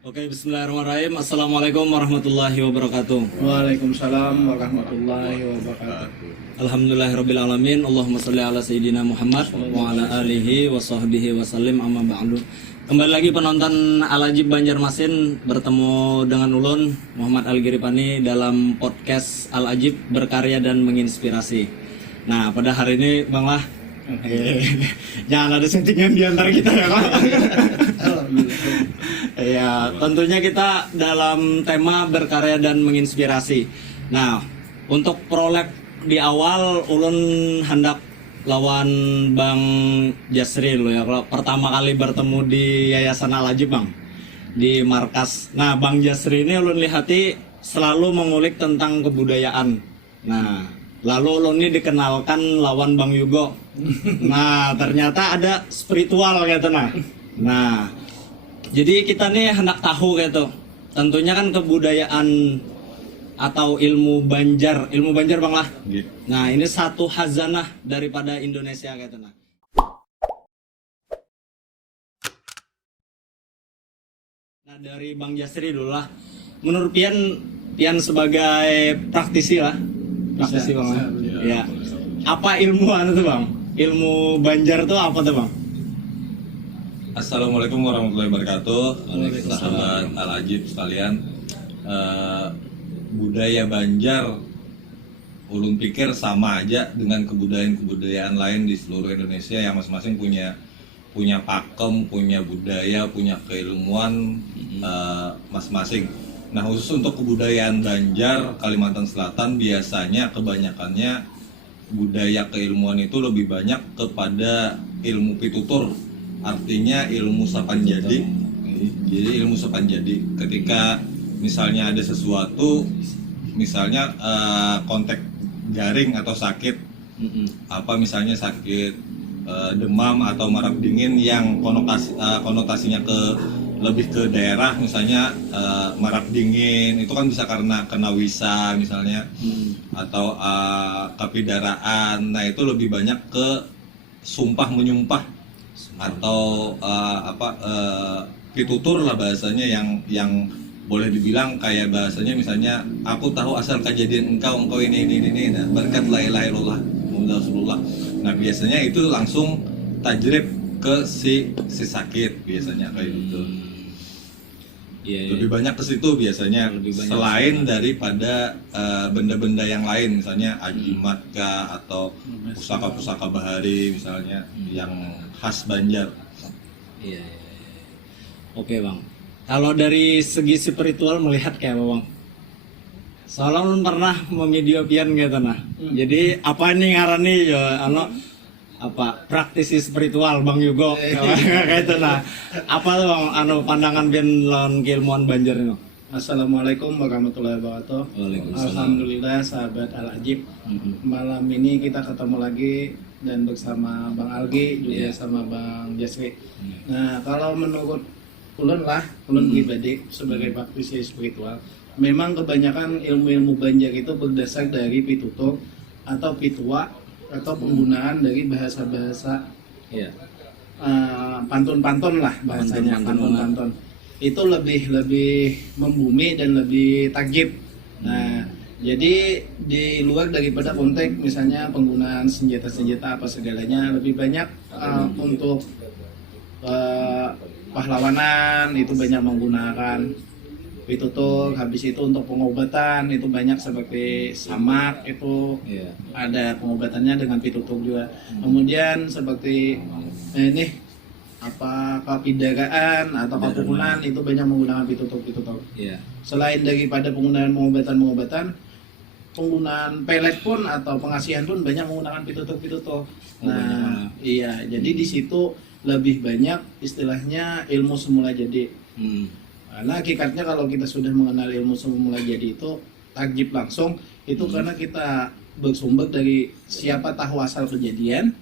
Oke, bismillahirrahmanirrahim. Assalamualaikum warahmatullahi wabarakatuh. Waalaikumsalam warahmatullahi wabarakatuh. Alhamdulillahirrabbilalamin. Allahumma sholli ala sayyidina Muhammad wa ala alihi wa sahbihi wa sallim amma ba'du. Kembali lagi penonton Al-Ajib Banjarmasin, bertemu dengan Ulun Muhammad Al-Giripani dalam podcast Al-Ajib berkarya dan menginspirasi. Nah, pada hari ini Bang Lah, jangan ada settingan di antara kita ya Bang. Ya, tentunya kita dalam tema berkarya dan menginspirasi. Nah, untuk prolog di awal, Ulun hendak lawan Bang Jasri lo ya. Kalau pertama kali bertemu di Yayasan Al-Ajib Bang, di markas. Nah, Bang Jasri ini Ulun lihati selalu mengulik tentang kebudayaan. Nah, lalu Ulun ini dikenalkan lawan Bang Yugo. Nah, ternyata ada spiritual gitu Nah, jadi kita nih hendak tahu gitu. Tentunya kan kebudayaan atau ilmu Banjar Bang Lah. Nah, ini satu khazanah daripada Indonesia gitu Nah, dari Bang Jasri dulu lah. Menurut Pian sebagai praktisi lah. Praktisi Bang lah. Ya. Apa ilmu tuh Bang? Ilmu Banjar tuh apa tuh Bang? Assalamualaikum warahmatullahi wabarakatuh. Sahabat Al-Ajib sekalian, budaya Banjar ulun pikir sama aja dengan kebudayaan lain di seluruh Indonesia yang masing-masing punya pakem, punya budaya, punya keilmuan masing-masing. Nah, khusus untuk kebudayaan Banjar Kalimantan Selatan, biasanya kebanyakannya budaya keilmuan itu lebih banyak kepada ilmu pitutur. Artinya ilmu sapanjadi. Jadi ilmu sapanjadi ketika misalnya ada sesuatu, misalnya kontak garing atau sakit, apa misalnya sakit demam atau marap dingin yang konotasinya lebih ke daerah, misalnya marap dingin itu kan bisa karena kena wisa misalnya, atau kepidaraan. Nah, itu lebih banyak ke sumpah menyumpah atau pitutur lah bahasanya, yang boleh dibilang kayak bahasanya misalnya aku tahu asal kejadian engkau ini. Nah, berkat la ilaha illallah Muhammad Rasulullah. Nah, biasanya itu langsung tajrib ke si sakit biasanya kayak gitu. Iya. Lebih banyak ke situ biasanya, selain daripada benda-benda yang lain, misalnya ajimat kah atau pusaka-pusaka bahari misalnya yang khas Banjar. Iya. Oke Bang. Kalau dari segi spiritual melihat kayak apa Bang? Soalnya lu pernah memvideo Pian gitu Jadi apa nih ngarani ya praktisi spiritual Bang Yugo kayak itu Apa tuh Bang pandangan Pian lawan keilmuan Banjar ini? Assalamualaikum warahmatullahi wabarakatuh. Waalaikumsalam. Alhamdulillah sahabat Al-Ajib. Malam ini kita ketemu lagi dan bersama Bang Algi juga sama Bang Jasri. Nah, kalau menurut ulun pribadi sebagai praktisi spiritual, memang kebanyakan ilmu-ilmu Banjar itu berdasar dari pitutur atau pitua atau penggunaan dari bahasa-bahasa pantun-pantun lah bahasanya, pantun-pantun. Itu lebih membumi dan lebih tajib. Nah, jadi di luar daripada konteks misalnya penggunaan senjata-senjata apa segalanya, lebih banyak untuk pahlawanan itu banyak menggunakan pitutur. Habis itu untuk pengobatan itu banyak seperti samak itu ada pengobatannya dengan pitutur juga. Kemudian seperti kepidaraan atau kepukunan itu banyak menggunakan pitutur. Selain daripada penggunaan pengobatan, penggunaan pelet pun atau pengasihan pun banyak menggunakan pitutur. Nah, iya, jadi di situ lebih banyak istilahnya ilmu semula jadi. Karena hakikatnya kalau kita sudah mengenal ilmu semula jadi itu tajib langsung itu karena kita bersumber dari siapa tahu asal kejadian,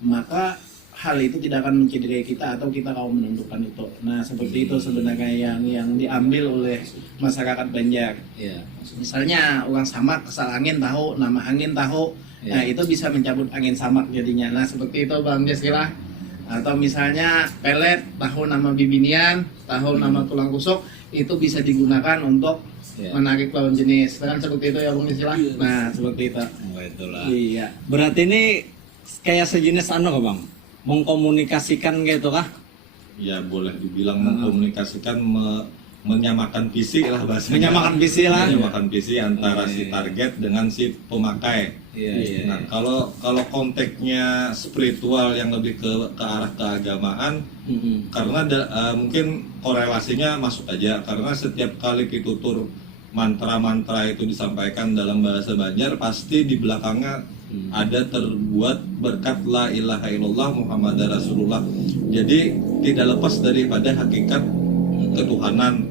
maka hal itu tidak akan mencederai kita atau kita kaum menentukan itu. Nah, seperti itu sebenarnya yang diambil oleh masyarakat Banjar. Misalnya orang samak kesal angin tahu, nama angin tahu. Nah, itu bisa mencabut angin samak jadinya. Nah, seperti itu Bang Jasri lah. Atau misalnya pelet, tahu nama bibinian, tahu nama tulang rusuk, itu bisa digunakan untuk menarik lawan jenis. Kan seperti itu ya Bung istilah. Nah, seperti itu. Oh, itulah. Iya. Berarti ini kayak sejenis anu kah Bang? Mengkomunikasikan gitu kah? Ya boleh dibilang mengkomunikasikan, menyamakan visi lah bahasanya. Menyamakan visi lah. Menyamakan visi antara si target dengan si pemakai. Iya. Nah, kalau konteksnya spiritual yang lebih ke arah keagamaan, karena mungkin korelasinya masuk aja, karena setiap kali pitutur mantra-mantra itu disampaikan dalam bahasa Banjar, pasti di belakangnya ada terbuat berkat la ilaha illallah Muhammad Rasulullah. Jadi tidak lepas daripada hakikat ketuhanan,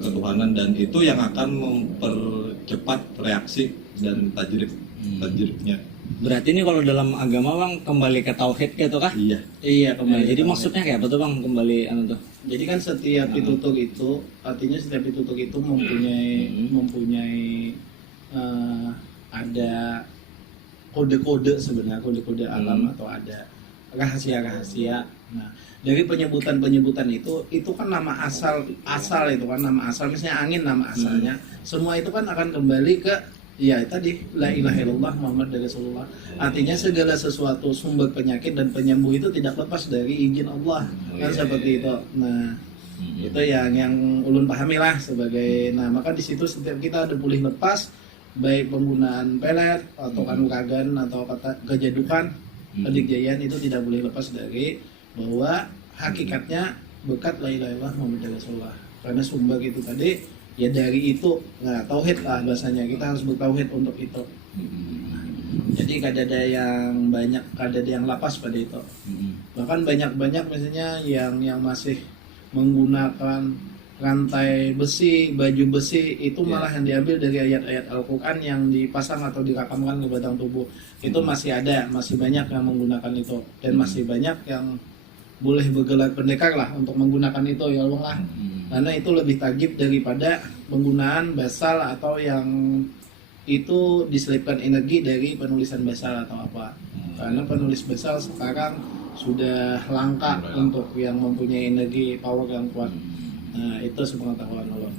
ketuhanan, dan itu yang akan mempercepat reaksi dan tajridnya. Berarti ini kalau dalam agama Bang kembali ke tauhid gitu kah? Iya. Iya, kembali. Jadi maksudnya kayak apa tuh Bang kembali anu tuh? Jadi kan setiap pitutur itu, artinya setiap pitutur itu mempunyai ada kode-kode sebenarnya, kode-kode alam atau ada rahasia-rahasia. Nah, dari penyebutan-penyebutan itu kan nama asal itu kan nama asal, misalnya angin nama asalnya. Semua itu kan akan kembali ke ya tadi la ilaha illallah Muhammad Rasulullah. Artinya segala sesuatu sumber penyakit dan penyembuh itu tidak lepas dari izin Allah. Kan seperti itu. Nah, itu yang ulun pahami lah sebagai, nah maka di situ setiap kita ada boleh lepas baik penggunaan pelet atau kanuragan atau kata kejadukan, kedikjayaan, itu tidak boleh lepas dari bahwa hakikatnya berkat la ilaha illallah Muhammad Rasulullah. Karena sumber itu tadi ya dari itu, nah tauhid lah bahasanya, kita harus bertauhid untuk itu. Jadi kada ada yang banyak, kada ada yang lapas pada itu. Bahkan banyak misalnya yang masih menggunakan rantai besi, baju besi, itu malah yang diambil dari ayat-ayat Al-Quran yang dipasang atau dirakamkan ke batang tubuh. Itu masih ada, masih banyak yang menggunakan itu, dan masih banyak yang boleh bergelar pendekar lah untuk menggunakan itu, ya Allah lah. Karena itu lebih tajib daripada penggunaan basal atau yang itu diselipkan energi dari penulisan basal atau apa. Karena penulis basal sekarang sudah langka untuk yang mempunyai energi power yang kuat. Nah, itu sepengetahuan Allah.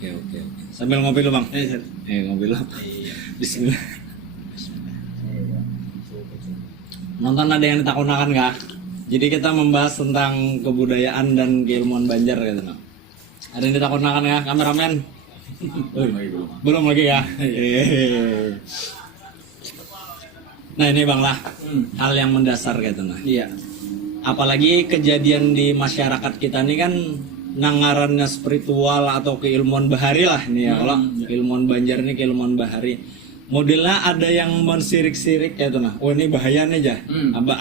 Oke. Sambil ngopi lu Bang. Ngopi lu. Bismillah. Nonton ada yang ditakunakan kah? Jadi kita membahas tentang kebudayaan dan keilmuan Banjar gitu. Ada yang ditakunakan ya, kameramen? Belum lagi ya. Nah ini Bang lah, hal yang mendasar gitu nah. Iya. Apalagi kejadian di masyarakat kita ini kan nangarannya spiritual atau keilmuan bahari lah nih ya. Kalau keilmuan Banjar ini keilmuan bahari, modelnya ada yang mensirik-sirik gitu nah. Oh ini bahaya nih aja.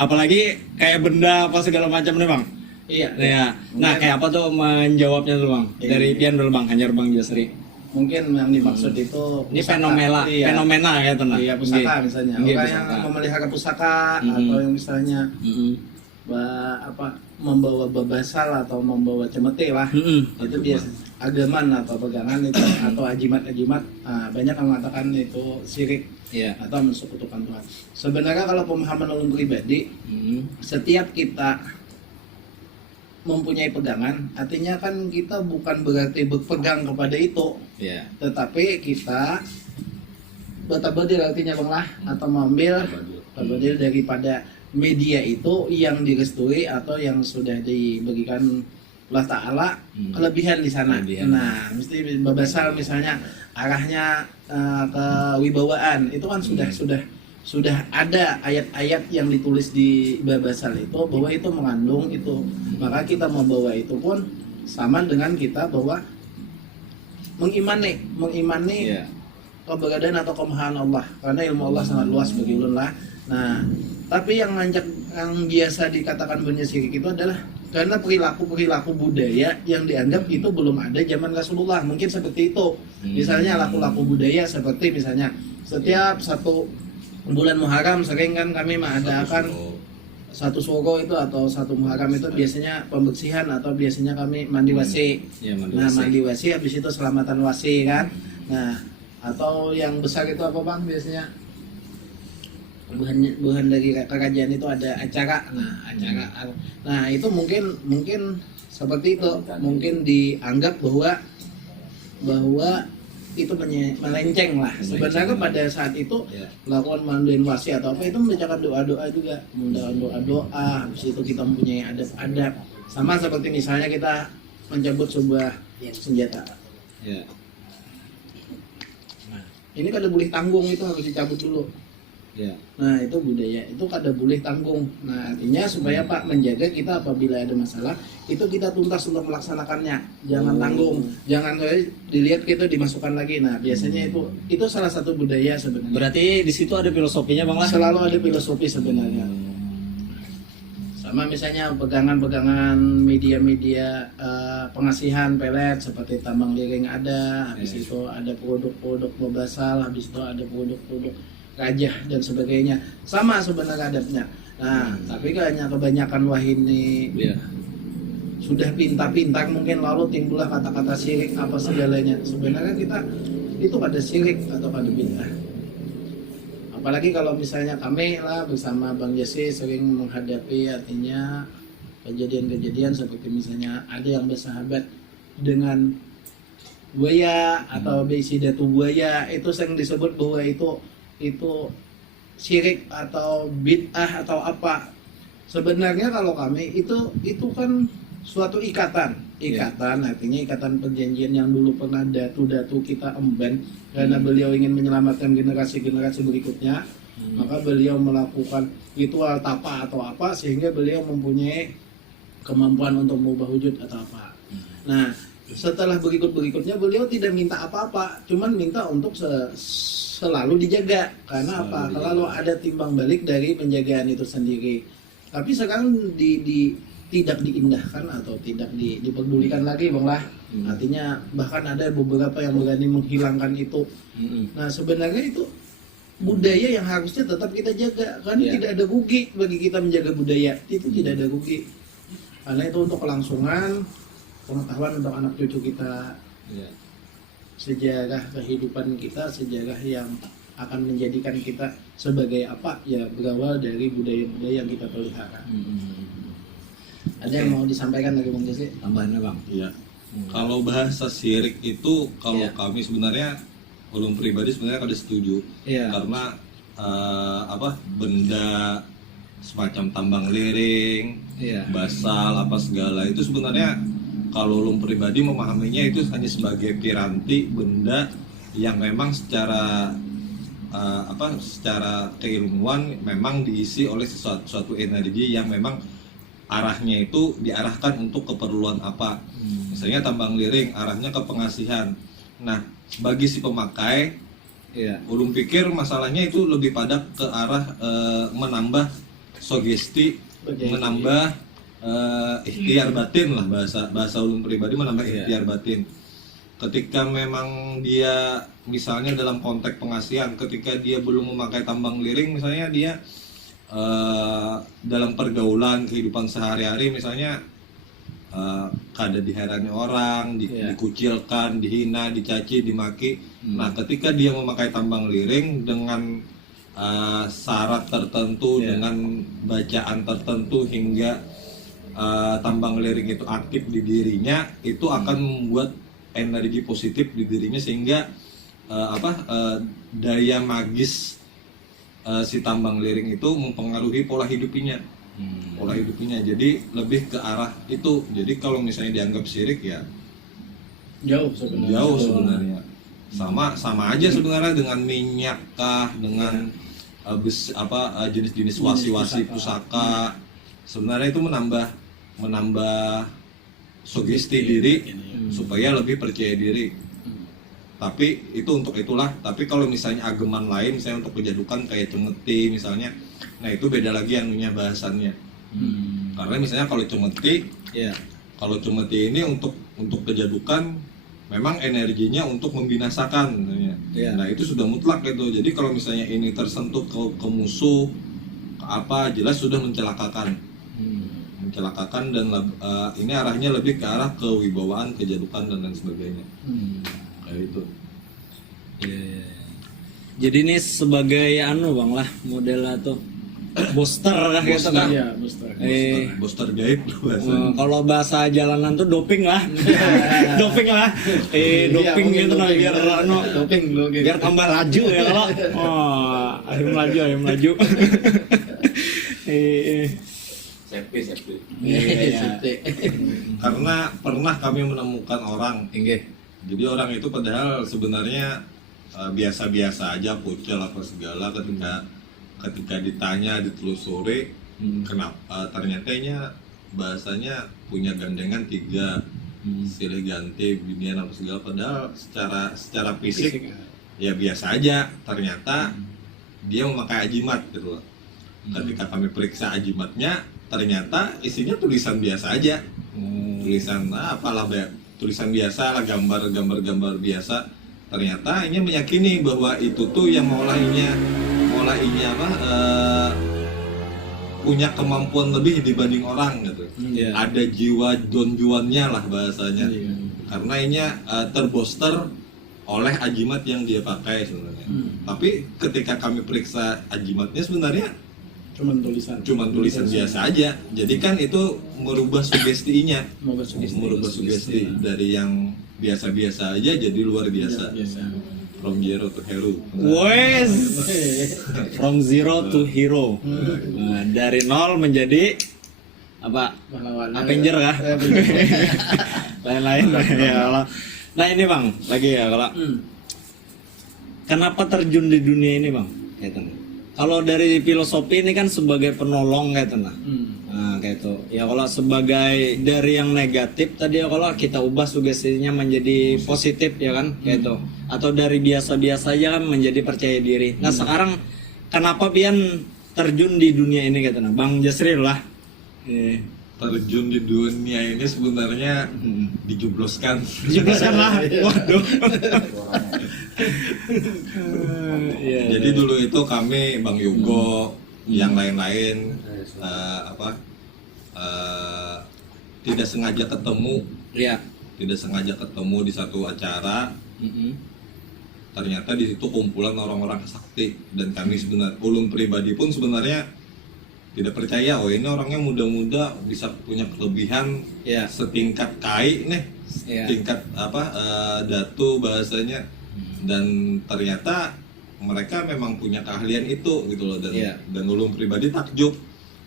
Apalagi kayak benda apa segala macam nih Bang. Iya. Ya. Nah kayak apa tuh menjawabnya dulu Bang? Dari Pian dulu Bang, Hanyar Bang Jasri. Mungkin yang dimaksud itu Ini pusaka. fenomena gitu nah. Iya, pusaka misalnya. Orang yang memelihara pusaka atau yang misalnya membawa babasal atau membawa cemete lah. Itu biasa agaman atau pegangan itu atau ajimat-ajimat. Banyak yang mengatakan itu syirik atau mensekutukan Tuhan. Sebenarnya kalau pemahaman ulun pribadi, setiap kita mempunyai pegangan, artinya kan kita bukan berarti berpegang kepada itu, tetapi kita bertabadil artinya Bang lah, atau mengambil tabadil daripada media itu yang direstui atau yang sudah diberikan Allah Ta'ala kelebihan di sana. Nah, mesti babasal misalnya arahnya ke wibawaan, itu kan sudah ada ayat-ayat yang ditulis di babasal itu bahwa itu mengandung itu. Maka kita membawa itu pun sama dengan kita bahwa mengimani keberadaan atau kemahaan Allah, karena ilmu Allah sangat luas bagi ulun lah. Nah, tapi yang biasa dikatakan benda syirik itu adalah karena perilaku budaya yang dianggap itu belum ada zaman Rasulullah. Mungkin seperti itu. Misalnya laku-laku budaya seperti misalnya setiap satu bulan Muharram sering kan kami mengadakan satu suro itu atau satu Muharram itu biasanya pembersihan atau biasanya kami mandi wasi. Nah, mandi wasi habis itu selamatan wasi kan. Nah, atau yang besar itu apa Bang biasanya? bukan dari kerajaan itu ada acara. Nah itu mungkin seperti itu, mungkin dianggap bahwa itu melenceng lah. Sebenarnya pada saat itu melakukan manduin wasi atau apa itu membacakan doa-doa juga, doa-doa. Habis itu kita mempunyai adab-adab. Sama seperti misalnya kita mencabut sebuah senjata. Nah, ini kada boleh tanggung, itu harus dicabut dulu. Nah itu budaya, itu kada boleh tanggung. Nah artinya supaya Pak menjaga kita apabila ada masalah itu kita tuntas untuk melaksanakannya, jangan tanggung, jangan dilihat kita dimasukkan lagi. Nah biasanya itu salah satu budaya sebenarnya. Berarti di situ ada filosofinya Bang lah. Selalu ada filosofi sebenarnya. Sama misalnya pegangan-pegangan media-media pengasihan pelet seperti tambang liring ada, habis itu ada produk-produk bebasal, habis itu ada produk-produk gajah dan sebagainya, sama sebenarnya adabnya. Nah tapi hanya kebanyakan wah ini sudah pintar-pintar mungkin lalu timbullah kata-kata syirik apa segalanya. Sebenarnya kita itu pada syirik atau pada bid'ah. Apalagi kalau misalnya kami lah bersama Bang Jesse sering menghadapi artinya kejadian-kejadian seperti misalnya ada yang bersahabat dengan buaya atau bisi datu buaya, itu sering disebut bahwa itu syirik atau bid'ah atau apa. Sebenarnya kalau kami itu kan suatu ikatan artinya ikatan perjanjian yang dulu pernah datu-datu kita emban karena beliau ingin menyelamatkan generasi-generasi berikutnya. Maka beliau melakukan ritual tapa atau apa sehingga beliau mempunyai kemampuan untuk mengubah wujud atau apa. Nah setelah berikutnya beliau tidak minta apa-apa, cuman minta untuk selalu dijaga. Karena apa? Kalau ada timbang balik dari penjagaan itu sendiri. Tapi sekarang tidak diindahkan atau tidak dipedulikan lagi Bang lah. Artinya bahkan ada beberapa yang berani menghilangkan itu. Nah sebenarnya itu budaya yang harusnya tetap kita jaga. Karena tidak ada rugi bagi kita menjaga budaya. Itu tidak ada rugi. Karena itu untuk kelangsungan pengetahuan untuk anak cucu kita. Sejarah kehidupan kita, sejarah yang akan menjadikan kita sebagai apa ya, berawal dari budaya-budaya yang kita pelihara. Ada yang mau disampaikan dari Bang Jesse? Tambahannya Bang. Iya. Kalau bahasa syirik itu kalau kami sebenarnya ulum pribadi sebenarnya kada setuju. Karena benda semacam tambang liring, basal apa segala itu sebenarnya kalau ulum pribadi memahaminya itu hanya sebagai piranti benda yang memang secara secara keilmuan memang diisi oleh suatu energi yang memang arahnya itu diarahkan untuk keperluan apa. Misalnya tambang liring arahnya ke pengasihan. Nah, bagi si pemakai ulum pikir masalahnya itu lebih pada ke arah menambah sugesti, menambah ikhtiar batin lah, bahasa ulum pribadi menambah ikhtiar batin. Ketika memang dia misalnya dalam konteks pengasihan, ketika dia belum memakai tambang liring misalnya dia dalam pergaulan kehidupan sehari-hari misalnya kada diherani orang, dikucilkan, dihina, dicaci, dimaki. Nah ketika dia memakai tambang liring dengan syarat tertentu, dengan bacaan tertentu hingga tambang liring itu aktif di dirinya, itu akan membuat energi positif di dirinya sehingga daya magis si tambang liring itu mempengaruhi pola hidupnya. Jadi lebih ke arah itu. Jadi kalau misalnya dianggap syirik ya jauh sebenarnya. Sama aja sebenarnya dengan minyak kah, dengan jenis-jenis wasi-wasi pusaka. Sebenarnya itu menambah sugesti diri supaya lebih percaya diri. Tapi itu untuk itulah. Tapi kalau misalnya ageman lain, misalnya untuk kejadukan kayak cemeti misalnya, nah itu beda lagi anunya bahasannya. Karena misalnya kalau cemeti ini untuk kejadukan memang energinya untuk membinasakan. Nah itu sudah mutlak itu. Jadi kalau misalnya ini tersentuh ke musuh, ke apa, jelas sudah mencelakakan dan ini arahnya lebih ke arah kewibawaan, kejadukan dan lain sebagainya. Kayak itu. Jadi ini sebagai anu bang lah modelnya tuh booster lah gitu kan. Iya, booster. Booster gaib bahasanya. Kalau bahasa jalanan tuh doping lah. Doping lah. Doping Iya, gitu nah doping. biar anu Doping. biar tambah laju ya kalau. Oh, ayo maju. Safety. Iya. Karena pernah kami menemukan orang, jadi orang itu padahal sebenarnya biasa-biasa aja, kucel apa segala, ketika ditanya, ditelusuri, kenapa ternyata bahasanya punya gandengan 3, silih ganti, binian apa segala, padahal secara fisik ya biasa aja. Ternyata dia memakai ajimat gitu loh. Ketika kami periksa ajimatnya, ternyata isinya tulisan biasa aja, tulisan tulisan biasa lah, gambar biasa. Ternyata ini meyakini bahwa itu tuh yang mengolahinya punya kemampuan lebih dibanding orang gitu. Ada jiwa Don Juannya lah bahasanya. Karena ini terbooster oleh ajimat yang dia pakai sebenarnya. Tapi ketika kami periksa ajimatnya sebenarnya cuman tulisan biasa aja. Jadi kan itu merubah sugestinya, merubah sugesti dari yang biasa-biasa aja jadi luar biasa. From zero to hero. Wes. From zero to hero. Nah, dari nol menjadi apa? Avenger kah? Lain-lain ya kalau. Nah ini bang, lagi ya kalau. Kenapa terjun di dunia ini bang? Kalau dari filosofi ini kan sebagai penolong kayak nah. Nah kayak itu. Ya kalau sebagai dari yang negatif tadi ya kalau kita ubah sugestinya menjadi positif ya kan kayak itu. Atau dari biasa-biasa aja kan menjadi percaya diri. Nah sekarang kenapa pian terjun di dunia ini kayak nah? Bang Jasril lah. Terjun di dunia ini sebenarnya dijebloskan lah. Waduh. Jadi dulu itu kami Bang Yugo, yang lain-lain tidak sengaja ketemu, tidak sengaja ketemu di satu acara. Ternyata di situ kumpulan orang-orang sakti, dan kami sebenarnya ulun pribadi pun sebenarnya tidak percaya, oh ini orangnya muda-muda bisa punya kelebihan setingkat kai nih, tingkat datu bahasanya, dan ternyata mereka memang punya keahlian itu gitu loh, dan ulun pribadi takjub,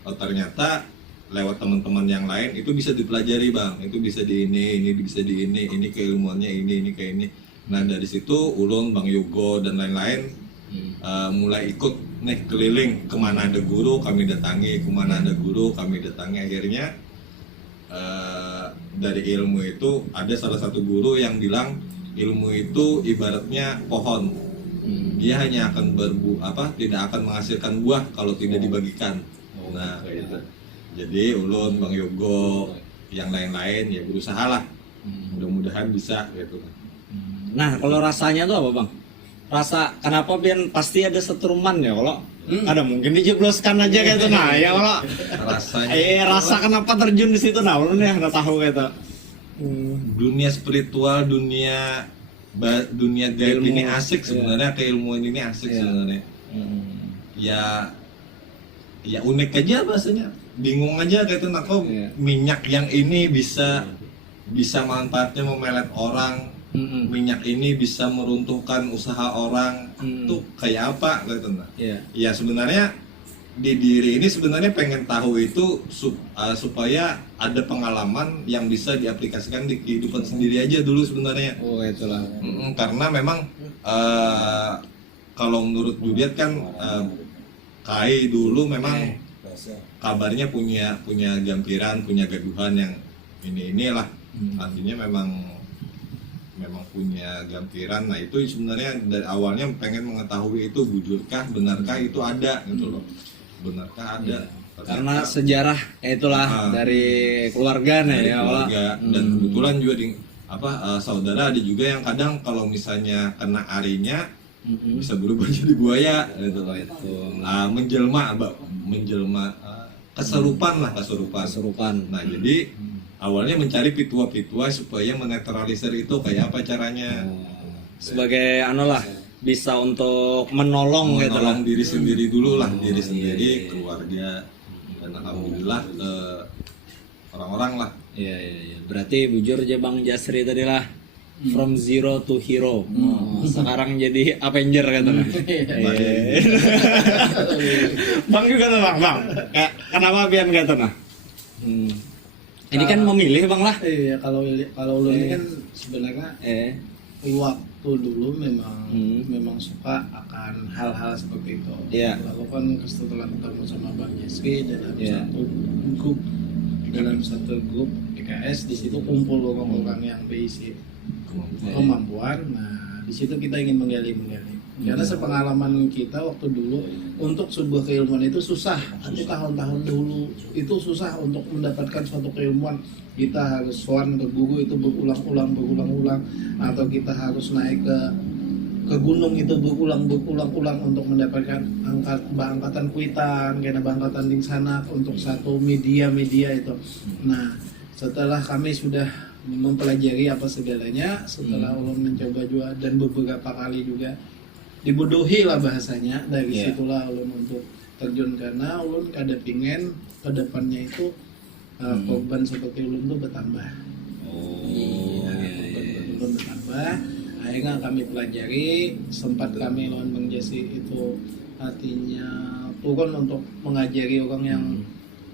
oh, ternyata lewat teman-teman yang lain itu bisa dipelajari bang, itu bisa di ini bisa di ini keilmuannya ini kayak ini. Nah dari situ ulun, Bang Yugo dan lain-lain mulai ikut nih keliling, kemana ada guru kami datangi, kemana ada guru kami datangi. Akhirnya dari ilmu itu ada salah satu guru yang bilang ilmu itu ibaratnya pohon, dia hanya akan tidak akan menghasilkan buah kalau tidak dibagikan. Nah gitu. Jadi ulun, Bang Yogo, yang lain-lain ya berusaha lah, mudah-mudahan bisa gitu. Nah kalau rasanya tuh apa bang? Rasa kenapa pian pasti ada setruman ya kalau ada mungkin dijebloskan aja gitu nah ya kalau rasanya rasa kenapa terjun di situ nah ulun ya nggak tahu gitu. Dunia spiritual, dunia gaib Ilmu, ini asik sebenarnya, keilmuan ini asik sebenarnya. Ya unik aja bahasanya, bingung aja gitu. Nah kok minyak yang ini bisa manfaatnya memelet orang, minyak ini bisa meruntuhkan usaha orang, tuh kayak apa gitu. Nah ya sebenarnya di diri ini sebenarnya pengen tahu itu supaya ada pengalaman yang bisa diaplikasikan di kehidupan sendiri aja dulu sebenarnya. Oh itulah. Karena memang kalau menurut Juliet kan Kai dulu memang kabarnya punya gampiran, punya gaduhan yang inilah. Artinya memang punya gampiran. Nah itu sebenarnya dari awalnya pengen mengetahui itu bujurkah, benarkah itu ada gitu loh. Benarkah ada? Karena sejarah itulah dari keluarga nih ya keluarga. Dan kebetulan juga saudara ada juga yang kadang kalau misalnya kena arinya bisa berubah jadi buaya gitu loh. Menjelma keserupan. Nah jadi awalnya mencari pitua-pitua supaya menetralisir itu kayak apa caranya. Sebagai bisa untuk menolong gitu lah. Menolong diri sendiri dulu lah, diri sendiri, keluarga, dan alhamdulillah orang-orang lah. Iya. Berarti bujur aja Bang Jasri tadi lah. From zero to hero. Sekarang jadi Avenger gitu nah. Bang juga tuh Bang. Kenapa pian gitu nah? Ini kan memilih Bang lah. Iya, kalau ulun ini kan sebenarnya waktu dulu memang suka akan hal-hal seperti itu. Iya. Lalu kan setelah ketemu sama Bang Yeski dalam satu grup PKS, di situ kumpul orang-orang yang berisi kemampuan. Nah, di situ kita ingin menggali. Karena sepengalaman kita waktu dulu untuk sebuah keilmuan itu susah. Itu tahun-tahun dulu itu susah untuk mendapatkan suatu keilmuan. Kita harus sowan ke guru itu berulang-ulang, atau kita harus naik ke gunung itu berulang-ulang untuk mendapatkan angkatan kuitan, karena angkatan di sana untuk satu media itu. Nah, setelah kami sudah mempelajari apa segalanya, setelah ulun mencoba juga dan beberapa kali juga dibodohi lah bahasanya, dari situlah ulun untuk terjun, karena ulun kada pingin ke depannya itu korban seperti ulun itu bertambah. Korban bertambah. Akhirnya kami pelajari, sempat kami lawan Bang Jasi itu artinya turun untuk mengajari orang yang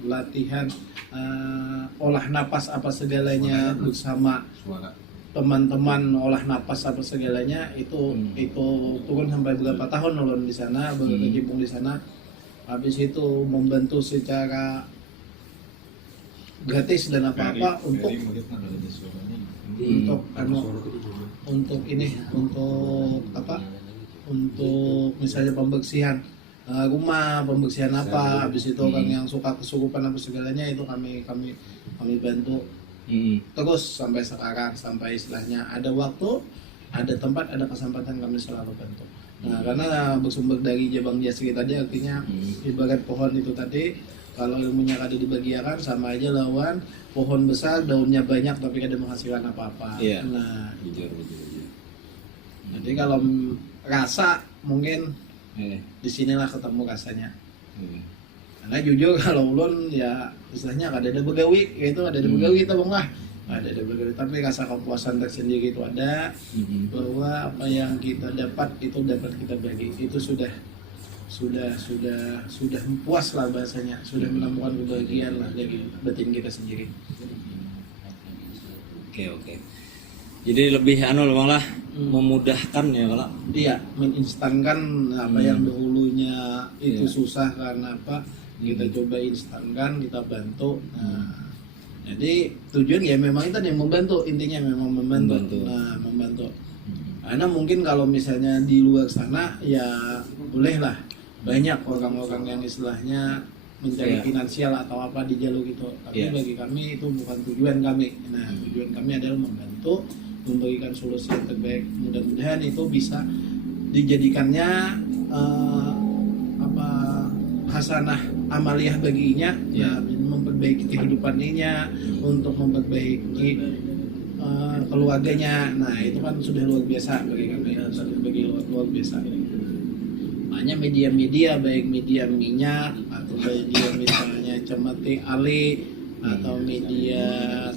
latihan olah napas apa segalanya bersama teman-teman, olah napas apa segalanya itu turun sampai beberapa tahun ulun di sana, berkecimpung di sana. Habis itu membantu secara gratis dan apa-apa untuk misalnya pembersihan rumah, pembersihan apa, habis itu orang yang suka kesurupan apa segalanya itu kami bantu terus sampai sekarang, sampai istilahnya ada waktu, ada tempat, ada kesempatan kami selalu bantu. Nah, karena bersumber dari Bang Jasri tadi, artinya ibarat pohon itu tadi, kalau ilmunya kada dibagiakan sama aja lawan pohon besar, daunnya banyak tapi kada menghasilkan apa-apa. Nah, jadi kalau rasa mungkin disinilah ketemu rasanya. Karena jujur kalau ulun ya istilahnya ada begawi, gitu ada begawi kita bang lah, ada begawi, tapi rasa kepuasan tersendiri itu ada, bahwa apa yang kita dapat itu dapat kita bagi, itu sudah puas lah bahasanya, sudah menemukan kebahagiaan lah dari batin kita sendiri. Oke. Jadi lebih bang lah, memudahkan ya kalau. Iya, menginstankan apa yang dahulunya itu susah karena apa, kita coba instankan, kita bantu. Nah, jadi tujuan ya memang itu yang membantu, intinya memang membantu. Nah, membantu. Karena mungkin kalau misalnya di luar sana ya bolehlah banyak orang-orang yang istilahnya mencari finansial atau apa di jalur itu. Tapi bagi kami itu bukan tujuan kami. Nah, tujuan kami adalah membantu, memberikan solusi yang terbaik. Mudah-mudahan itu bisa dijadikannya hasanah amaliyah baginya, memperbaiki kehidupannya, untuk memperbaiki keluarganya. Nah, itu kan sudah luar biasa bagi kami, luar biasa. Makanya media-media, baik media minyak atau media misalnya cemeti ali, atau media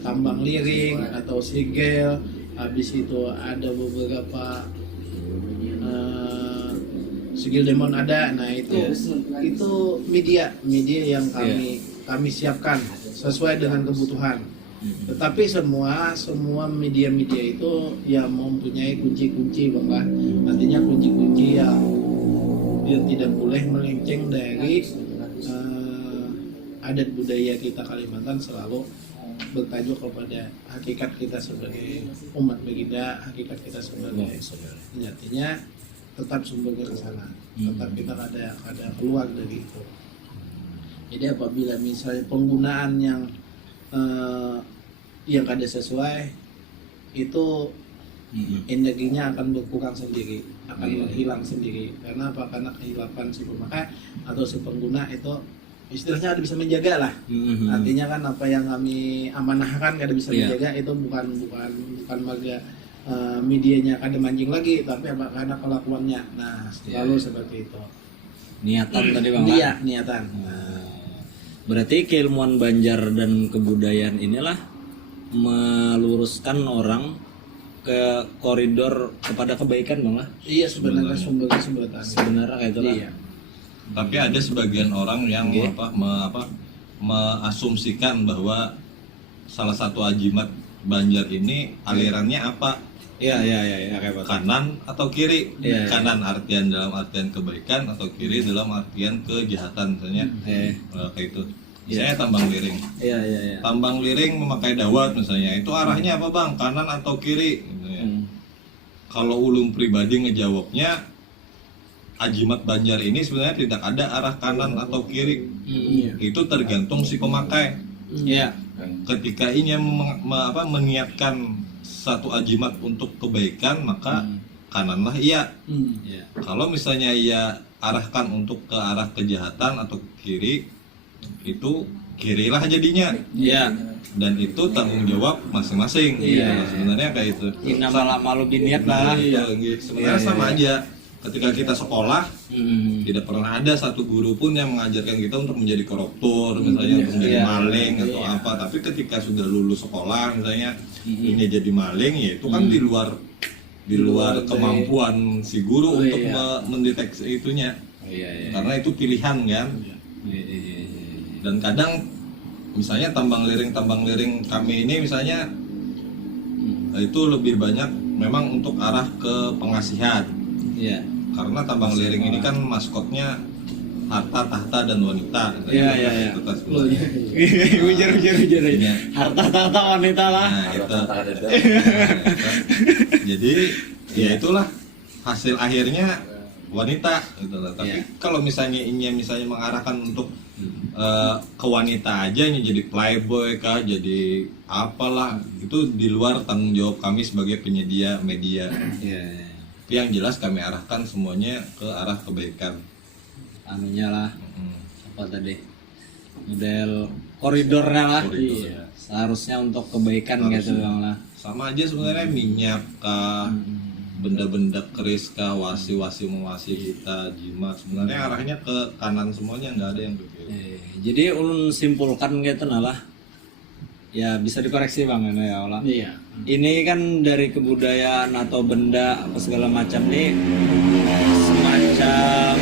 tambang liring atau sigel, habis itu ada beberapa sigil demon ada. Nah, itu media yang kami siapkan sesuai dengan kebutuhan. Tetapi semua media-media itu yang mempunyai kunci-kunci bang lah, artinya kunci-kunci yang tidak boleh melenceng dari adat budaya kita Kalimantan, selalu bertajuk kepada hakikat kita sebagai umat baginda, hakikat kita sebagai artinya tetap sumbernya ke sana, tetap kita ada keluar dari itu. Jadi apabila misalnya penggunaan yang kada sesuai itu energinya akan berkurang sendiri, akan menghilang sendiri. Karena apa? Karena kehilapan si pemakai atau si pengguna itu istilahnya ada bisa menjaga lah. Artinya kan apa yang kami amanahkan kada bisa menjaga, itu bukan marga medianya kada mancing lagi, tapi apa karena kelakuannya. Nah, selalu seperti itu. Niatan tadi Bang. Iya, niatan. Berarti keilmuan Banjar dan kebudayaan inilah meluruskan orang ke koridor kepada kebaikan Bang lah. Iya, sebenarnya sumbernya sebenarnya. Sebenarnya kayak itulah. Iya. Tapi ada sebagian orang yang mengasumsikan bahwa salah satu ajimat Banjar ini alirannya apa? Iya kayak Pak. Kanan atau kiri? Iya, iya. Kanan artian dalam artian kebaikan atau kiri dalam artian kejahatan misalnya. Kayak itu. Misalnya tambang liring. Iya. Tambang liring memakai dawat misalnya. Itu arahnya apa Bang? Kanan atau kiri? Misalnya. Kalau ulun pribadi ngejawabnya, ajimat Banjar ini sebenarnya tidak ada arah kanan atau kiri. Itu tergantung si pemakai. Iya. Ketika ini meniatkan satu ajimat untuk kebaikan, maka kananlah iya. Iya. Kalau misalnya ia arahkan untuk ke arah kejahatan atau kiri, itu kirilah jadinya. Iya. Dan itu tanggung jawab masing-masing. Iya. Gitu. Sebenarnya kayak itu. Inna malu biniat lah. Iya, sebenarnya sama aja. Ketika kita sekolah, tidak pernah ada satu guru pun yang mengajarkan kita untuk menjadi koruptor, misalnya untuk menjadi maling atau apa. Tapi ketika sudah lulus sekolah, misalnya ini jadi maling, ya itu kan di luar kemampuan si guru untuk mendeteksi itunya. Karena itu pilihan kan. Dan kadang misalnya tambang liring kami ini misalnya itu lebih banyak memang untuk arah ke pengasihan. Iya. Karena tambang liring ini kan maskotnya harta, tahta, dan wanita. Iya. Sebenarnya. Ujar. Iya. Harta tahta wanita lah. Nah, itu. Jadi ya itulah hasil akhirnya wanita gitu lah. Tapi kalau misalnya ini mengarahkan untuk ke wanita aja, ini jadi playboy kah, jadi apalah, itu di luar tanggung jawab kami sebagai penyedia media. Iya. Tapi yang jelas kami arahkan semuanya ke arah kebaikan. Anunya lah. Apa tadi? Model koridornya lah. Koridor. Seharusnya untuk kebaikan gitu Bang lah. Sama aja sebenarnya minyak kah, benda-benda keris kah, wasi-wasi mewasi kita, jimat, sebenarnya arahnya ke kanan semuanya, nggak ada yang ke kiri. Jadi ulun simpulkan gitu lah. Ya bisa dikoreksi Bang ini ya Allah. Iya. Ini kan dari kebudayaan atau benda apa segala macam nih semacam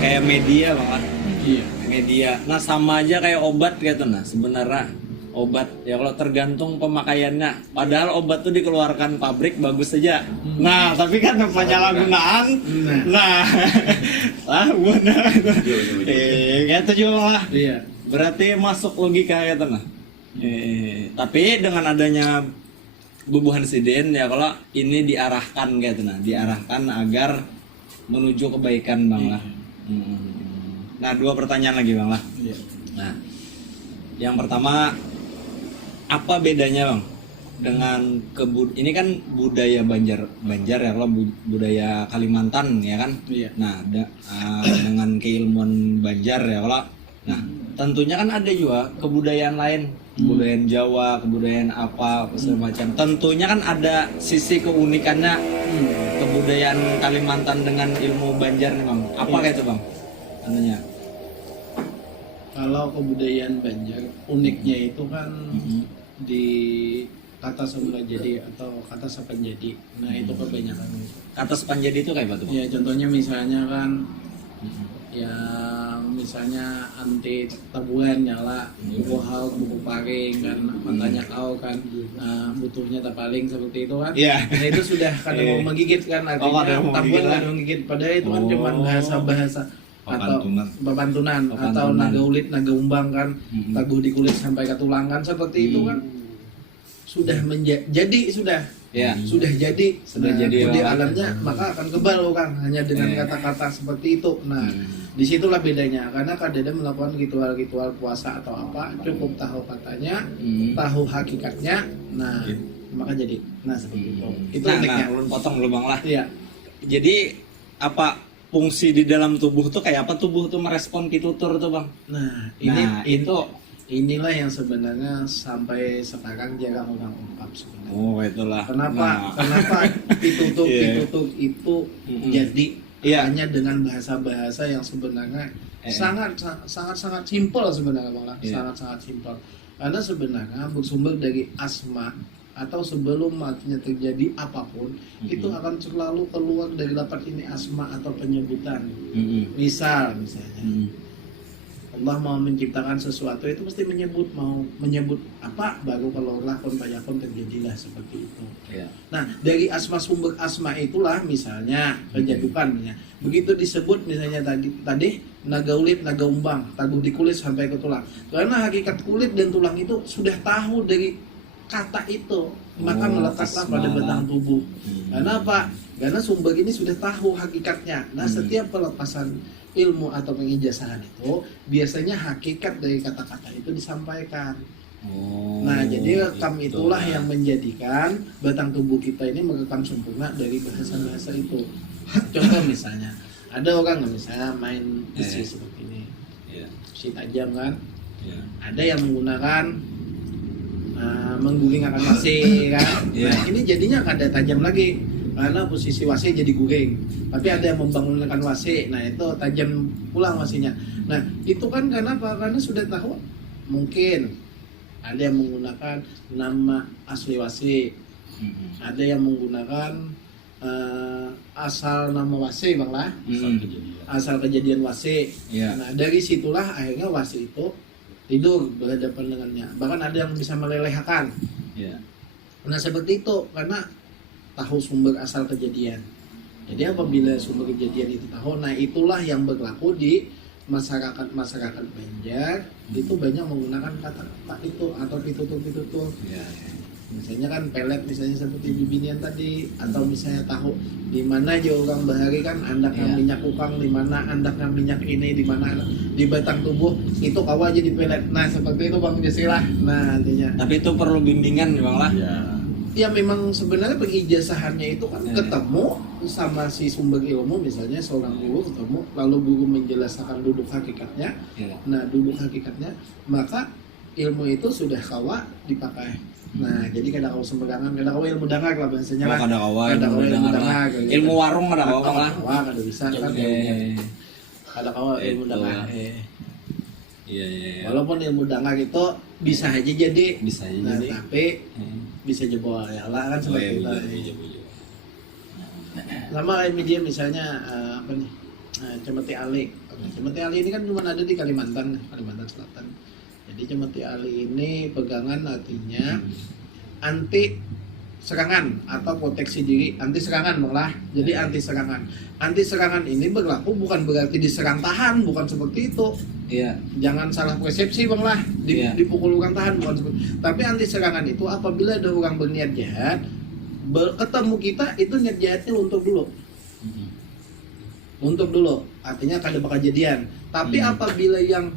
kayak media Bang lah. Iya. Media. Nah sama aja kayak obat gitu nah sebenarnya. Obat ya kalau tergantung pemakaiannya. Padahal obat tuh dikeluarkan pabrik bagus saja. Nah tapi kan penyalahgunaan. Nah, benar. Gitu juga lah. Iya. Berarti masuk logika gitu nah. Tapi dengan adanya bubuhan siden ya kalau ini diarahkan gitu nah, diarahkan agar menuju kebaikan Bang lah. Nah 2 pertanyaan lagi Bang lah. Nah yang pertama, apa bedanya Bang dengan ini kan budaya Banjar ya, kalau budaya Kalimantan ya kan. Nah dengan keilmuan Banjar ya kalau, nah tentunya kan ada juga kebudayaan lain, kebudayaan Jawa, kebudayaan apa segala macam. Tentunya kan ada sisi keunikannya kebudayaan Kalimantan dengan ilmu Banjar nih Bang. Apa kayak itu Bang? Anunya. Kalau kebudayaan Banjar uniknya itu kan di kata semula jadi atau kata sepanjadi. Nah itu kebanyakan. Kata sepanjadi itu kayak apa tuh Bang? Ya contohnya misalnya kan ya misalnya anti tabuhan nyala buku hal buku paring kan matanya kau kan butuhnya tapaling seperti itu kan. Nah itu sudah kadang mau menggigit kan, artinya tabuhan kan menggigit, padahal itu kan cuma bahasa atau pepantunan atau naga ulit naga umbang kan, taguh di kulit sampai ke tulang kan, seperti itu kan sudah jadi sudah jadi alamnya, maka akan kebal kan hanya dengan kata-kata seperti itu. Nah disitulah bedanya, karena kadang melakukan ritual-ritual puasa atau apa cukup tahu katanya, tahu hakikatnya, nah maka jadi seperti itu. Itu uniknya. Potong dulu Bang lah. Iya. Jadi apa fungsi di dalam tubuh tuh kayak apa, tubuh tuh merespon pitutur tuh Bang? Nah itu inilah yang sebenarnya sampai sekarang jarang orang ungkap sebenarnya. Oh, itulah. Kenapa? Nah, Kenapa pitutuk Iya. pitutuk itu Mm-mm. jadi Iya. hanya dengan bahasa-bahasa yang sebenarnya sangat simpel sebenarnya Bang Lah. Iya. Sangat simpel. Karena sebenarnya bersumber dari asma atau sebelum artinya terjadi apapun itu akan selalu keluar dari lapan ini asma atau penyebutan. Misalnya Allah mau menciptakan sesuatu itu mesti mau menyebut apa baru kalau lakon payakon terjadilah seperti itu. Iya. Nah dari sumber asma itulah misalnya penjadukan, begitu disebut misalnya tadi naga ulit naga umbang taguh di kulit sampai ke tulang, karena hakikat kulit dan tulang itu sudah tahu dari kata itu, maka melekatlah asma. pada batang tubuh. Karena apa? Karena sumber ini sudah tahu hakikatnya. Nah setiap pelepasan ilmu atau pengijazahan itu biasanya hakikat dari kata-kata itu disampaikan. Oh, Nah jadi rekam gitu. itulah yang menjadikan batang tubuh kita ini merekam sempurna dari bahasa-bahasa itu. Contoh misalnya ada orang nggak misalnya main besi seperti ini, Iya. besi tajam kan, Iya. ada yang menggunakan mengguling akan wasi kan. Iya. Nah ini jadinya kada tajam lagi karena posisi wasi jadi guring. Tapi ada yang membangunkan wasi, nah itu tajam pulang wasinya. Nah itu kan karena apa? Karena sudah tahu mungkin ada yang menggunakan nama asli wasi, ada yang menggunakan asal nama wasi Bang Lah, asal kejadian wasi. Iya. Nah dari situlah akhirnya wasi itu tidur berhadapan dengannya. Bahkan ada yang bisa melelehkan. Iya. Nah seperti itu karena tahu sumber asal kejadian. Jadi apabila sumber kejadian itu tahu, nah itulah yang berlaku di masyarakat Banjar itu banyak menggunakan kata-kata itu atau pitutuk. Iya. Misalnya kan pelet misalnya seperti bibinian tadi, atau misalnya tahu di mana aja orang bahari kan andaknya Iya. minyak ukang, di mana andaknya minyak ini, di mana di batang tubuh itu kawa aja di pelet. Nah seperti itu Bang Jasilah. Nah artinya Tapi itu perlu bimbingan, Bang Lah. ya memang sebenarnya pengijazahannya itu kan Iya. ketemu sama si sumber ilmu, misalnya seorang guru ketemu lalu guru menjelaskan duduk hakikatnya. Iya. Nah duduk hakikatnya maka ilmu itu sudah kawa dipakai. Nah jadi kada kawa sembarangan, kada kawa ilmu dangak lah bahasanya lah. Kada kawa, Kada kawa ilmu dangak lah. dangak, gitu. Ilmu warung kada kawa, Bang Lah. Kawa kada bisa kan. Kada kawa ilmu Itu dangak. lah. Iya. Walaupun ilmu dangak itu bisa aja jadi. Bisa aja Nah jadi. tapi bisa jebol ya lah kan seperti itu. Sama kayak media misalnya apa nih, Cemeti Ali. Cemeti Ali ini kan cuma ada di Kalimantan Selatan. Jadi Cemeti Ali ini pegangan artinya anti serangan atau proteksi diri, anti serangan malah. Jadi anti serangan. Anti serangan ini berlaku bukan berarti diserang tahan, bukan seperti itu. Iya. Jangan salah persepsi Bang Lah, Iya. dipukul orang tahan bukan seperti. Tapi anti serangan itu apabila ada orang berniat jahat, ketemu kita itu niat jahatnya luntur dulu. Luntur dulu, artinya kada bakal jadian. Tapi apabila yang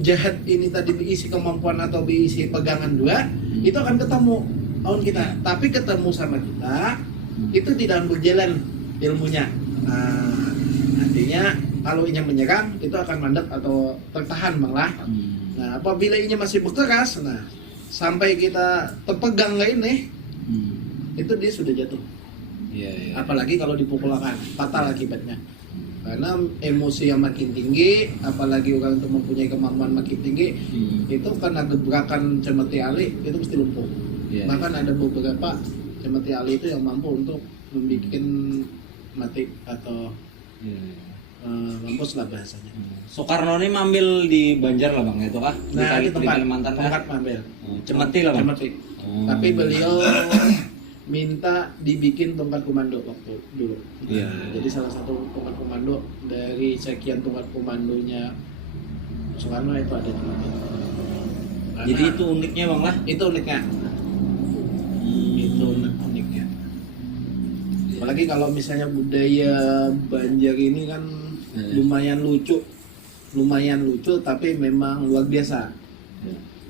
jahat ini tadi berisi kemampuan atau berisi pegangan dua, itu akan ketemu lawan kita. Tapi ketemu sama kita, itu tidak akan berjalan ilmunya. Nah, artinya kalau ini menyerang, itu akan mandek atau tertahan malah. Nah, apabila ini masih berkeras, nah sampai kita terpegang kayak ini, itu dia sudah jatuh. Iya. Apalagi kalau dipukulkan, fatal akibatnya. Karena emosi yang makin tinggi, apalagi orang itu mempunyai kemampuan makin tinggi, itu karena gebrakan Cemeti Ali itu mesti lumpuh. Iya. Bahkan ada beberapa Cemeti Ali itu yang mampu untuk membuat mati atau mampus lah bahasanya. Soekarno ini mambil di Banjar lah, Bang, itu kah? Nah, di itu tempat Kalimantan kah? tempat ngambil. Cemeti lah, Bang. Cemeti. Oh. Tapi beliau minta dibikin tongkat komando waktu dulu. Iya. Jadi salah satu tongkat komando dari sekian tongkat komandonya Soekarno itu ada di Cemeti. Karena Jadi itu uniknya, Bang Lah. itu uniknya. Itu uniknya. Apalagi kalau misalnya budaya Banjar ini kan lumayan lucu tapi memang luar biasa.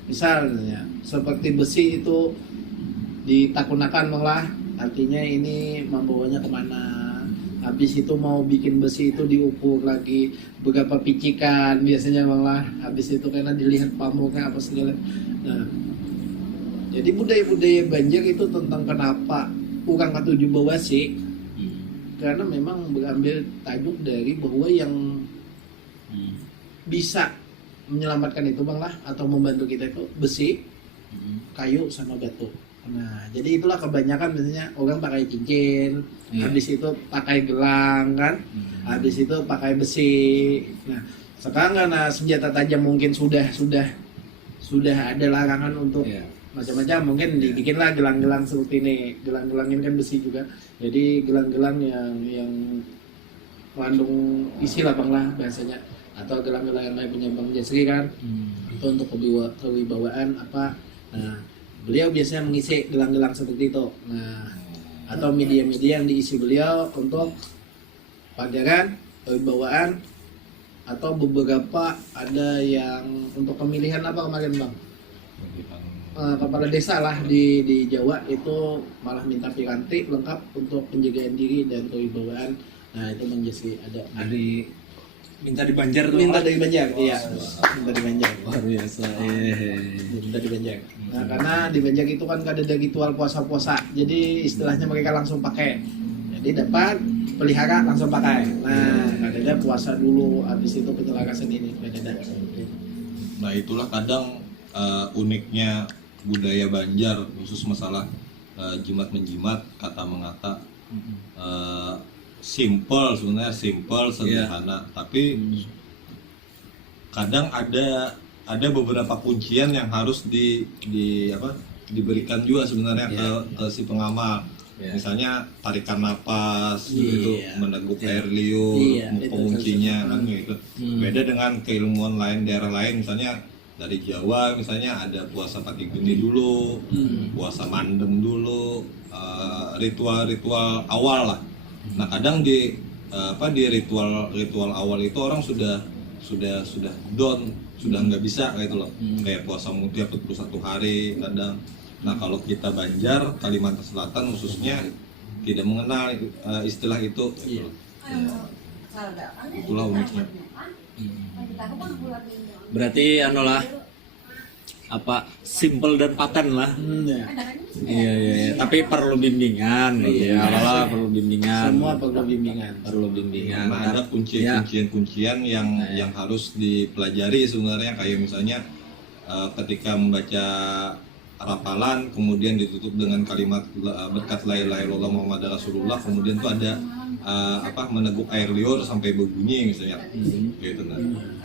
Misalnya seperti besi itu ditakunakan malah, artinya ini membawanya kemana, habis itu mau bikin besi itu diukur lagi beberapa picikan biasanya malah, habis itu karena dilihat pamuknya apa segala. Nah, jadi budaya-budaya Banjar itu tentang kenapa orang ketujuh bawa sih, karena memang berambil tajuk dari bahwa yang bisa menyelamatkan itu bang lah atau membantu kita itu besi, kayu sama batu. Nah, jadi itulah kebanyakan biasanya orang pakai cincin, habis itu pakai gelang kan, habis itu pakai besi. Nah, sekarang karena senjata tajam mungkin sudah ada larangan untuk macam-macam, mungkin dibikinlah gelang-gelang seperti ini. Gelang-gelang ini kan besi juga, jadi gelang-gelang yang mengandung isi lah bang lah bahasanya, atau gelang-gelang yang lain punya Bang Jasri kan, itu untuk kewibawaan apa. Nah, beliau biasanya mengisi gelang-gelang seperti itu. Nah, atau media-media yang diisi beliau untuk pelajaran, kewibawaan, atau beberapa ada yang untuk pemilihan apa kemarin bang? Kepala desa lah di Jawa itu malah minta piranti lengkap untuk penjagaan diri dan kewibawaan. Nah, itu menjadi ada minta di Banjar tuh. Minta dari Banjar, iya. Minta di Banjar. Luar biasa. Minta di Banjar. Nah, karena di Banjar itu kan ada ritual puasa-puasa. Jadi istilahnya mereka langsung pakai. Jadi dapat pelihara langsung pakai. Nah, ada puasa dulu, habis itu penyelarasan ini beda. Nah itulah kadang uniknya budaya Banjar khusus masalah jimat menjimat, kata mengata. Simple sebenarnya, simple, sederhana, tapi kadang ada beberapa kuncian yang harus diberikan juga sebenarnya ke si pengamal. Misalnya tarikan napas gitu, meneguk air liur, penguncinya kan gitu. Beda dengan keilmuan lain, daerah lain misalnya dari Jawa misalnya ada puasa pati geni dulu, puasa mandem dulu, ritual-ritual awal lah. Nah kadang di ritual awal itu orang sudah down, sudah nggak bisa gitu loh, kayak puasa mutia 41 hari kadang. Nah kalau kita Banjar, Kalimantan Selatan khususnya tidak mengenal istilah itu gitu. Itulah uniknya. Berarti simple dan paten lah. Iya. Tapi perlu bimbingan. Iya, perlu bimbingan. Semua perlu bimbingan. Karena ada kuncian yang harus dipelajari sebenarnya, kayak misalnya ketika membaca rapalan kemudian ditutup dengan kalimat berkat la ilaha illallah Muhammad Rasulullah, kemudian tuh ada meneguk air liur sampai berbunyi misalnya. Gitu nah.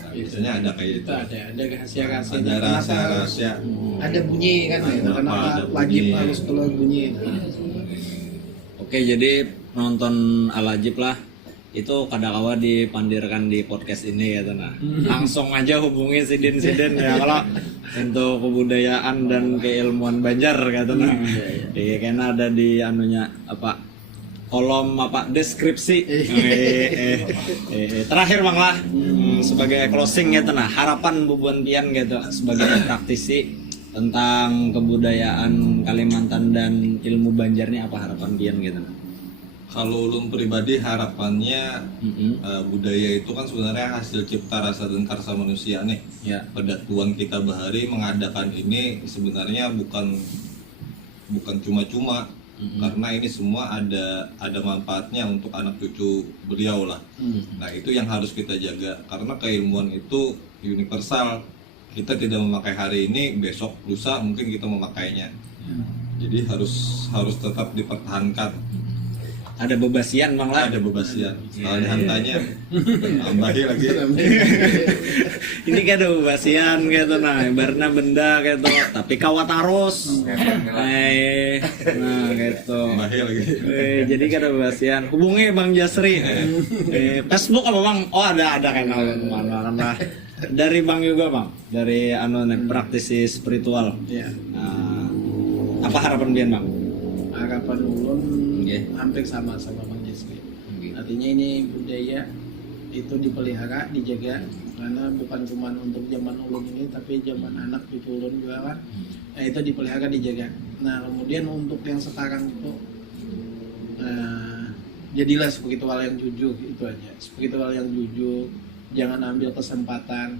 Biasanya ada kayak itu. Ada rahasia-rahasia. Ada rahasia-rahasia. Ada bunyi kan, kenapa wajib harus keluar bunyi. Oke, jadi penonton Al-Ajib lah itu kadang-kala dipandirkan di podcast ini ya Tana. Langsung aja hubungi Sidin ya kalau untuk kebudayaan dan keilmuan Banjar kata Tana. Karena ada di kolom deskripsi. Terakhir Bang lah sebagai closing ya Tana, harapan bubuan pian gitu sebagai praktisi tentang kebudayaan Kalimantan dan ilmu Banjar ini, apa harapan pian gitu? Kalau ulun pribadi harapannya budaya itu kan sebenarnya hasil cipta rasa dan karsa manusia nih. Pada Tuhan kita Bahari mengadakan ini sebenarnya bukan cuma-cuma, karena ini semua ada manfaatnya untuk anak cucu beliau lah. Nah itu yang harus kita jaga, karena keilmuan itu universal. Kita tidak memakai hari ini, besok lusa mungkin kita memakainya. Jadi harus tetap dipertahankan. Ada bebasian Bang lah. Ada bebasian. Kalau dihantanya tambahi lagi. Ini kan ada bebasian gitu nah, ibaratnya benda gitu, tapi kawat arus. Nah gitu. Tambahi lagi. Jadi kan ada bebasian. Hubungi Bang Jasri. Facebook apa Bang? Oh ada kanal mana. Dari Bang juga Bang, dari praktisi spiritual. Apa harapan Bian Bang? Harapan ulun hampir sama Bang Jasri. Artinya ini budaya itu dipelihara, dijaga, karena bukan cuma untuk zaman ulun ini, tapi zaman anak cucu ulun juga kan. Nah itu dipelihara, dijaga. Nah kemudian untuk yang sekarang itu jadilah spiritual yang jujur, itu aja. Spiritual yang jujur, jangan ambil kesempatan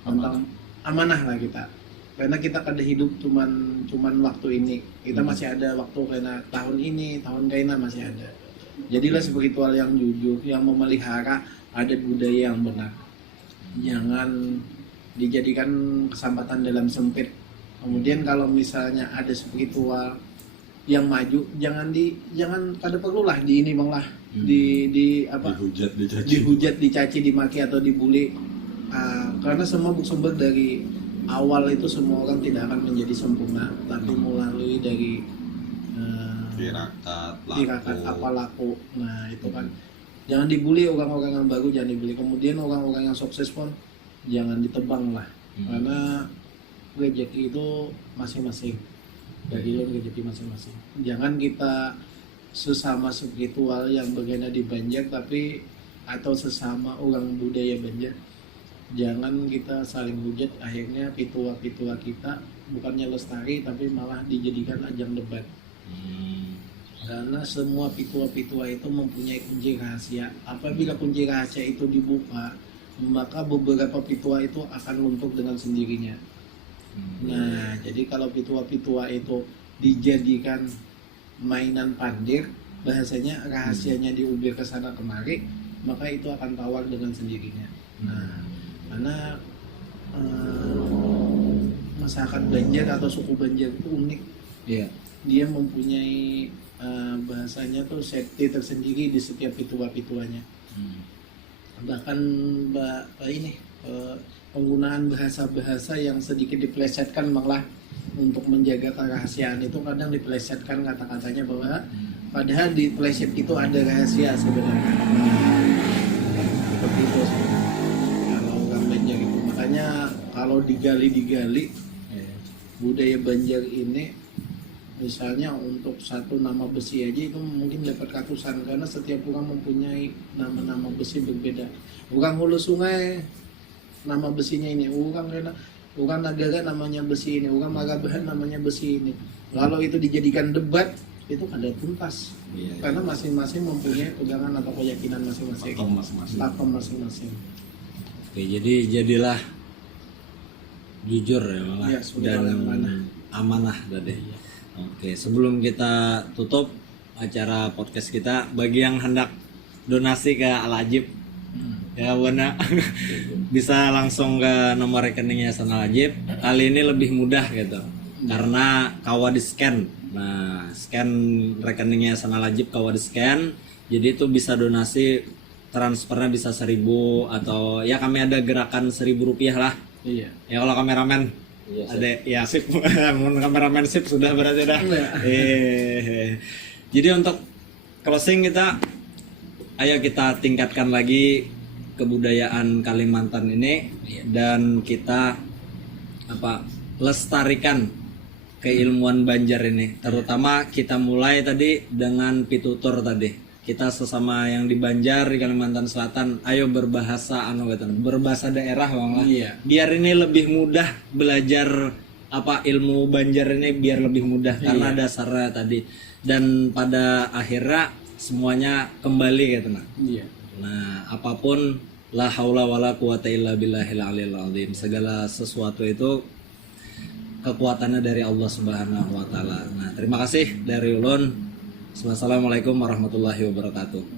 tentang amanah lah kita. Karena kita kada hidup cuman waktu ini. Kita masih ada waktu karena tahun ini, tahun kaina masih ada. Jadilah spiritual yang jujur, yang memelihara adat budaya yang benar. Jangan dijadikan kesempatan dalam sempit. Kemudian kalau misalnya ada spiritual yang maju, jangan kada perlulah di ini bang lah, di apa? Dihujat, dicaci, dimaki atau dibully. Karena semua bersumber dari awal itu semua orang tidak akan menjadi sempurna, tapi melalui dari tirakat apa laku. Nah itu kan jangan dibully orang-orang yang baru, jangan dibully. Kemudian orang-orang yang sukses pun jangan ditebang lah, karena rezeki itu masing-masing, dari rezeki masing-masing. Jangan kita sesama spiritual yang berada di Banjar tapi atau sesama orang budaya Banjar, jangan kita saling hujat, akhirnya pitua-pitua kita bukannya lestari tapi malah dijadikan ajang debat. Karena semua pitua-pitua itu mempunyai kunci rahasia. Apabila kunci rahasia itu dibuka, maka beberapa pitua itu akan luntur dengan sendirinya. Nah, jadi kalau pitua-pitua itu dijadikan mainan pandir, bahasanya rahasianya diubir ke sana kemari, maka itu akan tawar dengan sendirinya. Nah, karena masyarakat Banjar atau suku Banjar itu unik. Iya. Dia mempunyai bahasanya tuh safety tersendiri di setiap pitua-pituanya. Bahkan penggunaan bahasa-bahasa yang sedikit dipelesetkan malah untuk menjaga kerahasiaan itu kadang dipelesetkan kata-katanya bahwa padahal di pleset itu ada rahasia sebenarnya. Seperti itu kalau orang Banjar itu. Makanya kalau digali budaya Banjar ini, misalnya untuk satu nama besi aja itu mungkin dapat ratusan, karena setiap orang mempunyai nama-nama besi berbeda. Orang Hulu Sungai nama besinya ini, orang Nagara namanya besi ini, orang Marabahan namanya besi ini. Kalau itu dijadikan debat, itu kada tuntas. Karena masing-masing mempunyai pegangan atau keyakinan masing-masing. Pakem masing-masing. Oke, jadi jadilah jujur ya malah, Ya, dan amanah tadi. Oke, sebelum kita tutup acara podcast kita, bagi yang hendak donasi ke Al-Ajib, ya benar, bisa langsung ke nomor rekeningnya Al-Ajib. Kali ini lebih mudah gitu, karena kawa di scan. Nah, scan rekeningnya Al-Ajib kawa di scan, jadi itu bisa donasi, transfernya bisa 1.000 atau ya kami ada gerakan 1.000 rupiah lah. Iya. Ya kalau kameramen ada ya sip, kameramen sip sudah berarti dah. Jadi untuk closing kita, ayo kita tingkatkan lagi kebudayaan Kalimantan ini dan kita lestarikan keilmuan Banjar ini. Terutama kita mulai tadi dengan pitutur tadi. Kita sesama yang di Banjar di Kalimantan Selatan, ayo berbahasa berbahasa daerah bang lah. Biar ini lebih mudah belajar ilmu Banjar ini, biar lebih mudah karena dasarnya tadi, dan pada akhirnya semuanya kembali gitu nah. Nah, apapun la haula wala quwata illa billahil aliyil azim, segala sesuatu itu kekuatannya dari Allah Subhanahu wa taala. Nah, terima kasih dari ulun. Wassalamualaikum warahmatullahi wabarakatuh.